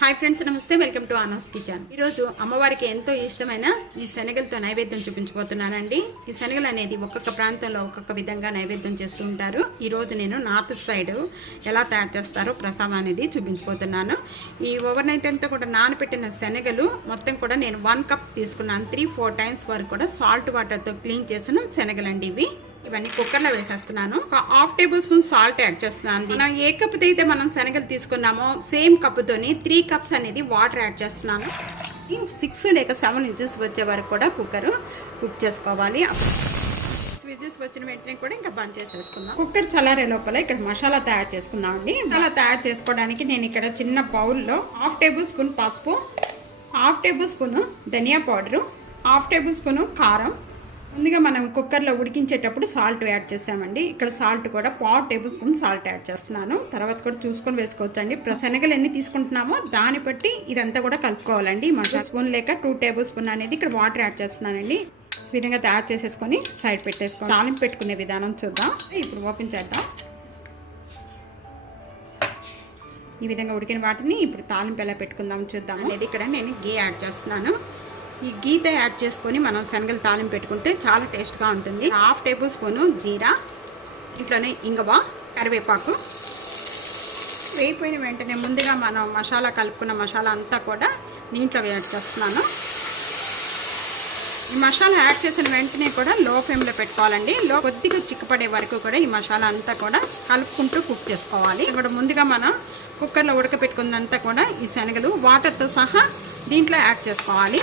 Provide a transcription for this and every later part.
Hi friends, నమస్తే. Welcome to ఆనోస్ kitchen. ఈరోజు అమ్మవారికి ఎంతో ఇష్టమైన ఈ శనగలతో నైవేద్యం చూపించబోతున్నానండి. ఈ శనగలు అనేది ఒక్కొక్క ప్రాంతంలో ఒక్కొక్క విధంగా నైవేద్యం చేస్తూ ఉంటారు. ఈరోజు నేను నార్త్ సైడ్ ఎలా తయారు చేస్తారో ప్రసాదం అనేది చూపించబోతున్నాను. ఈ ఓవర్ నైట్ అంతా కూడా నానబెట్టిన శనగలు మొత్తం కూడా నేను 1 కప్ తీసుకున్నాను. 3-4 టైమ్స్ వరకు కూడా సాల్ట్ వాటర్తో క్లీన్ చేసిన శనగలండి ఇవి. ఇవన్నీ కుక్కర్లో వేసేస్తున్నాను. ఒక 1/2 టేబుల్ స్పూన్ సాల్ట్ యాడ్ చేస్తున్నాను. మనం ఏ కప్పుతో అయితే మనం శనగలు తీసుకున్నామో సేమ్ కప్పుతోని 3 కప్స్ అనేది వాటర్ యాడ్ చేస్తున్నాను. 6 లేక 7 ఇంచెస్ వచ్చే వరకు కూడా కుక్ చేసుకోవాలి. విజిల్స్ వచ్చిన వెంటనే కూడా ఇంకా బంద్ చేసేసుకుందాం. కుక్కర్ చల్లారే లోపల ఇక్కడ మసాలా తయారు చేసుకున్నాం అండి. మసాలా తయారు చేసుకోవడానికి నేను ఇక్కడ చిన్న బౌల్లో 1/2 టేబుల్ స్పూన్ పసుపు, 1/2 టేబుల్ స్పూన్ ధనియా పౌడరు, 1/2 టేబుల్ స్పూన్ కారం, ముందుగా మనం కుక్కర్లో ఉడికించేటప్పుడు సాల్ట్ యాడ్ చేసామండి. ఇక్కడ సాల్ట్ కూడా 1/4 టేబుల్ స్పూన్ సాల్ట్ యాడ్ చేస్తున్నాను. తర్వాత కూడా చూసుకొని వేసుకోవచ్చండి. శనగలు ఎన్ని తీసుకుంటున్నామో దాన్ని బట్టి ఇదంతా కూడా కలుపుకోవాలండి. 1 స్పూన్ లేక 2 టేబుల్ స్పూన్ అనేది ఇక్కడ వాటర్ యాడ్ చేస్తున్నానండి. ఈ విధంగా తయారు చేసేసుకొని సైడ్ పెట్టేసుకొని తాలింపు పెట్టుకునే విధానం చూద్దాం. ఇప్పుడు ఓపెన్ చేద్దాం. ఈ విధంగా ఉడికిన వాటిని ఇప్పుడు తాలింపు ఎలా పెట్టుకుందాం చూద్దాం అనేది ఇక్కడ నేను గీ యాడ్ చేస్తున్నాను. ఈ గీత యాడ్ చేసుకొని మనం శనగలు తాలింపు పెట్టుకుంటే చాలా టేస్ట్గా ఉంటుంది. 1/2 టేబుల్ స్పూను జీరా, ఇంట్లోనే ఇంగువ, కరివేపాకు వేయిపోయిన వెంటనే ముందుగా మనం మసాలా కలుపుకున్న మసాలా అంతా కూడా దీంట్లో యాడ్ చేస్తున్నాను. ఈ మసాలా యాడ్ చేసిన వెంటనే కూడా లో ఫ్లేమ్లో పెట్టుకోవాలండి. కొద్దిగా చిక్కపడే వరకు కూడా ఈ మసాలా అంతా కూడా కలుపుకుంటూ కుక్ చేసుకోవాలి. ఇక్కడ ముందుగా మనం కుక్కర్లో ఉడకపెట్టుకున్నంతా కూడా ఈ శనగలు వాటర్తో సహా దీంట్లో యాడ్ చేసుకోవాలి.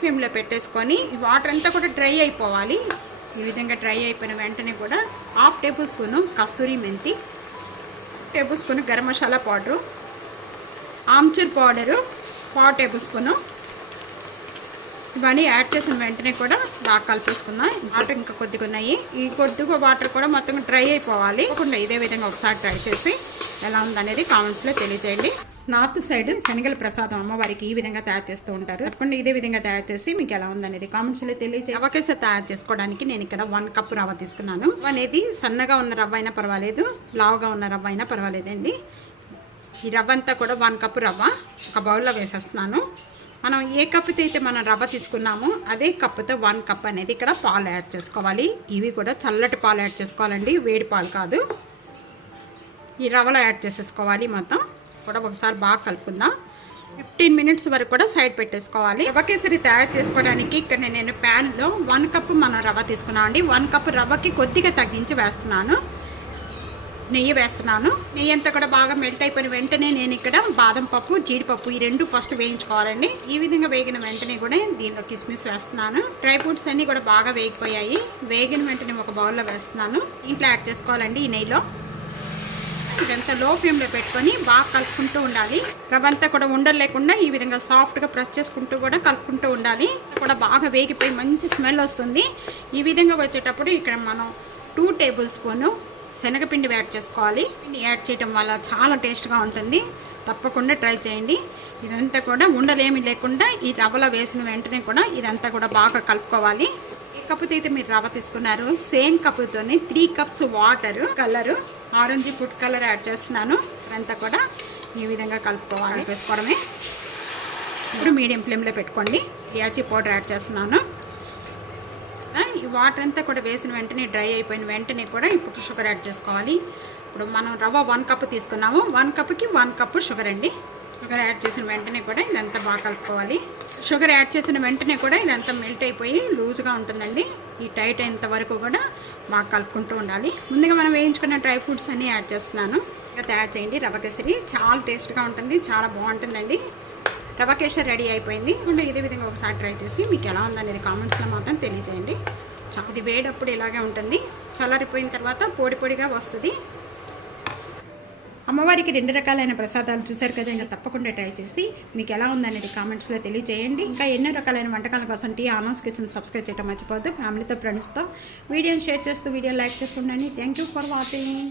ఫ్లేమ్లో పెట్టేసుకొని ఈ వాటర్ అంతా కూడా డ్రై అయిపోవాలి. ఈ విధంగా డ్రై అయిపోయిన వెంటనే కూడా 1/2 టేబుల్ స్పూను కస్తూరి మెంతి, 1 table spoon garam masala powder, amchur powder 1/4 table spoon ఇవన్నీ యాడ్ చేసిన వెంటనే కూడా బాగా కలిపేసుకున్నాం. వాటర్ ఇంకా కొద్దిగా ఉన్నాయి. ఈ కొద్దిగా వాటర్ కూడా మొత్తం డ్రై అయిపోవాలి. ఇదే విధంగా ఒకసారి ట్రై చేసి ఎలా ఉందనేది కామెంట్స్లో తెలియజేయండి. నార్త్ సైడ్ శనగల ప్రసాదం అమ్మవారికి ఈ విధంగా తయారు చేస్తూ ఉంటారు. తప్పకుండా ఇదే విధంగా తయారు చేసి మీకు ఎలా ఉందనేది కామెంట్స్లో తెలియజేయండి. రవ కేసరి తయారు చేసుకోవడానికి నేను ఇక్కడ 1 కప్ రవ్వ తీసుకున్నాను. అనేది సన్నగా ఉన్న రవ్వ అయినా పర్వాలేదు, లావుగా ఉన్న రవ్వ అయినా పర్వాలేదండి. ఈ రవ్వ అంతా కూడా 1 కప్ రవ్వ ఒక బౌల్లో వేసేస్తున్నాను. మనం ఏ కప్పుతో అయితే మనం రవ్వ తీసుకున్నామో అదే కప్పుతో 1 కప్ అనేది ఇక్కడ పాలు యాడ్ చేసుకోవాలి. ఇవి కూడా చల్లటి పాలు యాడ్ చేసుకోవాలండి, వేడి పాలు కాదు. ఈ రవ్వలో యాడ్ చేసేసుకోవాలి. మొత్తం కూడా ఒకసారి బాగా కలుపుకుందాం. 15 మినిట్స్ వరకు కూడా సైడ్ పెట్టేసుకోవాలి. రవ కేసరి తయారు చేసుకోవడానికి ఇక్కడ నేను ప్యాన్లో 1 కప్ మనం రవ్వ తీసుకున్నాం అండి. 1 కప్ రవ్వకి కొద్దిగా తగ్గించి వేస్తున్నాను. నెయ్యి వేస్తున్నాను. నెయ్యి అంతా కూడా బాగా మెల్ట్ అయిపోయిన వెంటనే నేను ఇక్కడ బాదం పప్పు, జీడిపప్పు ఈ 2 ఫస్ట్ వేయించుకోవాలండి. ఈ విధంగా వేగిన వెంటనే కూడా దీనిలో కిస్మిస్ వేస్తున్నాను. డ్రై ఫ్రూట్స్ అన్నీ కూడా బాగా వేగిపోయాయి. వేగిన వెంటనే ఒక బౌల్లో వేస్తున్నాను. ఇంట్లో యాడ్ చేసుకోవాలండి. ఈ నెయ్యిలో ఇదంతా లో ఫ్లేమ్లో పెట్టుకొని బాగా కలుపుకుంటూ ఉండాలి. రవ్వ అంతా కూడా ఉండలు లేకుండా ఈ విధంగా సాఫ్ట్గా ప్రెస్ చేసుకుంటూ కూడా కలుపుకుంటూ ఉండాలి. కూడా బాగా వేగిపోయి మంచి స్మెల్ వస్తుంది. ఈ విధంగా వచ్చేటప్పుడు ఇక్కడ మనం 2 టేబుల్ స్పూను శనగపిండి యాడ్ చేసుకోవాలి. యాడ్ చేయడం వల్ల చాలా టేస్ట్గా ఉంటుంది. తప్పకుండా ట్రై చేయండి. ఇదంతా కూడా ఉండలేమి లేకుండా ఈ రవ్వలో వేసిన వెంటనే కూడా ఇదంతా కూడా బాగా కలుపుకోవాలి. ఏ కప్పుతో అయితే మీరు రవ్వ తీసుకున్నారు సేమ్ కప్పుతోనే 3 cups water, colour orange food colour add చేస్తున్నాను. ఇదంతా కూడా ఈ విధంగా కలుపుకోవాలి. వేసుకోవడమే. ఇప్పుడు మీడియం ఫ్లేమ్లో పెట్టుకోండి. ఇలాచీ పౌడర్ యాడ్ చేస్తున్నాను. ఈ వాటర్ అంతా కూడా వేసిన వెంటనే డ్రై అయిపోయిన వెంటనే కూడా ఇప్పుడు షుగర్ యాడ్ చేసుకోవాలి. ఇప్పుడు మనం రవ్వ 1 కప్ తీసుకున్నాము. 1 కప్కి 1 కప్ షుగర్ అండి. షుగర్ యాడ్ చేసిన వెంటనే కూడా ఇదంతా బాగా కలుపుకోవాలి. షుగర్ యాడ్ చేసిన వెంటనే కూడా ఇదంతా మెల్ట్ అయిపోయి లూజ్గా ఉంటుందండి. ఈ టైట్ అయినంత వరకు కూడా బాగా కలుపుకుంటూ ఉండాలి. ముందుగా మనం వేయించుకున్న డ్రై ఫ్రూట్స్ అన్నీ యాడ్ చేస్తున్నాను. ఇంకా తయారు చేయండి. రవ కేసరి చాలా టేస్ట్గా ఉంటుంది, చాలా బాగుంటుందండి. రవ కేసరి రెడీ అయిపోయింది. ఇదే విధంగా ఒకసారి ట్రై చేసి మీకు ఎలా ఉందనేది కామెంట్స్లో మాత్రం తెలియజేయండి. ఇది వేడప్పుడు ఇలాగే ఉంటుంది. చల్లారిపోయిన తర్వాత పొడి పొడిగా వస్తుంది. అమ్మవారికి 2 రకాలైన ప్రసాదాలు చూశారు కదా. ఇంకా తప్పకుండా ట్రై చేసి మీకు ఎలా ఉందనేది కామెంట్స్లో తెలియజేయండి. ఇంకా ఎన్నో రకాలైన వంటకాల కోసం టీ.ANU'S కిచెన్ సబ్స్క్రైబ్ చేయడం మర్చిపోవద్దు. ఫ్యామిలీతో, ఫ్రెండ్స్తో వీడియోని షేర్ చేస్తూ వీడియో లైక్ చేస్తుండండి. Thank you for watching.